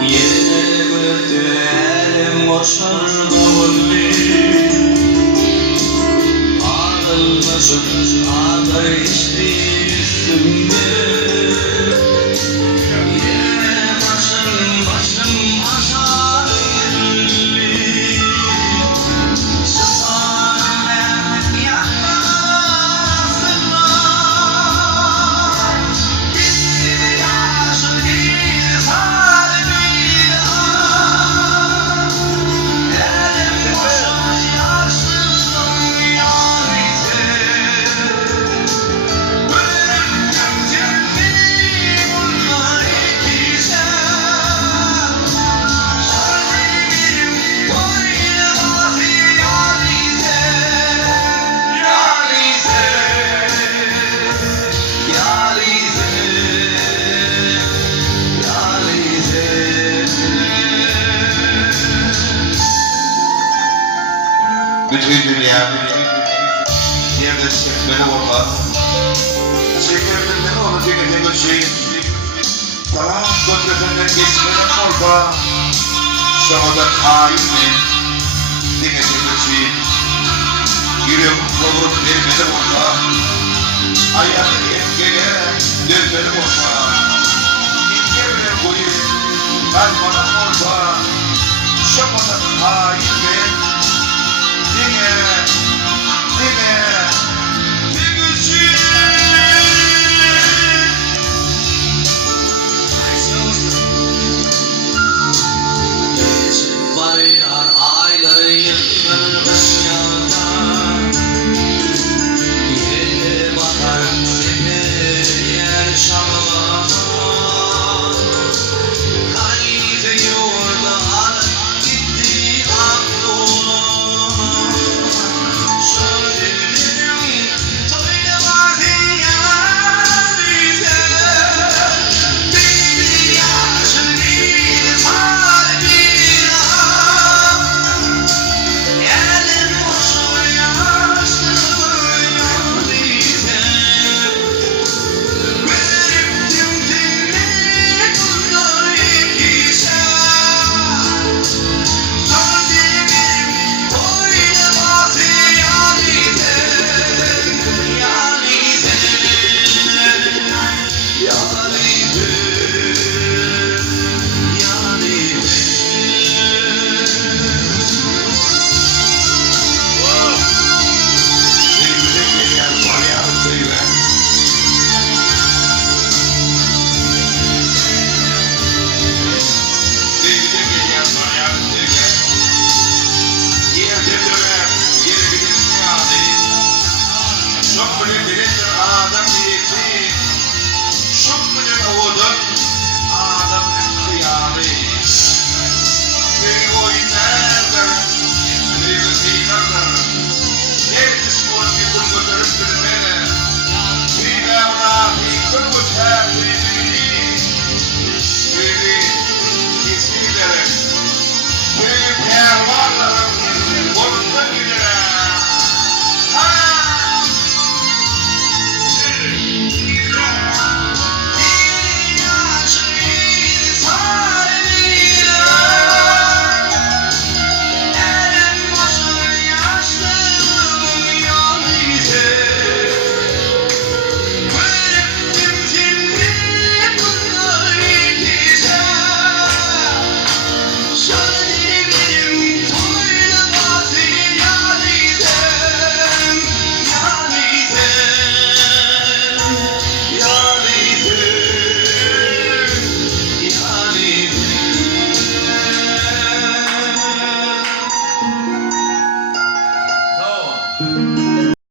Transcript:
Yerime elim boşardı oldu. Ağırlaşır ağda içti üstümde. Yine başım aşar elli. Sıfırlar yakasına. Gitti yaşım izhar bir an. Elim boşa yarsızım yarite. Bıraktım kendimi bunlar ikise. Şarkıyım koyulmaz yarite. Bütün dünya yerde çekmeli olmaz. Çekmeli onu denizde göçeyim. Tamam köprüsünden geçmeli olsa. Şamada kain mi? Denizde göçeyim. Yüreğim olup vermeli olsa. Ayakı etkile dönmeli olsa. İlkevle koyayım. Ben bana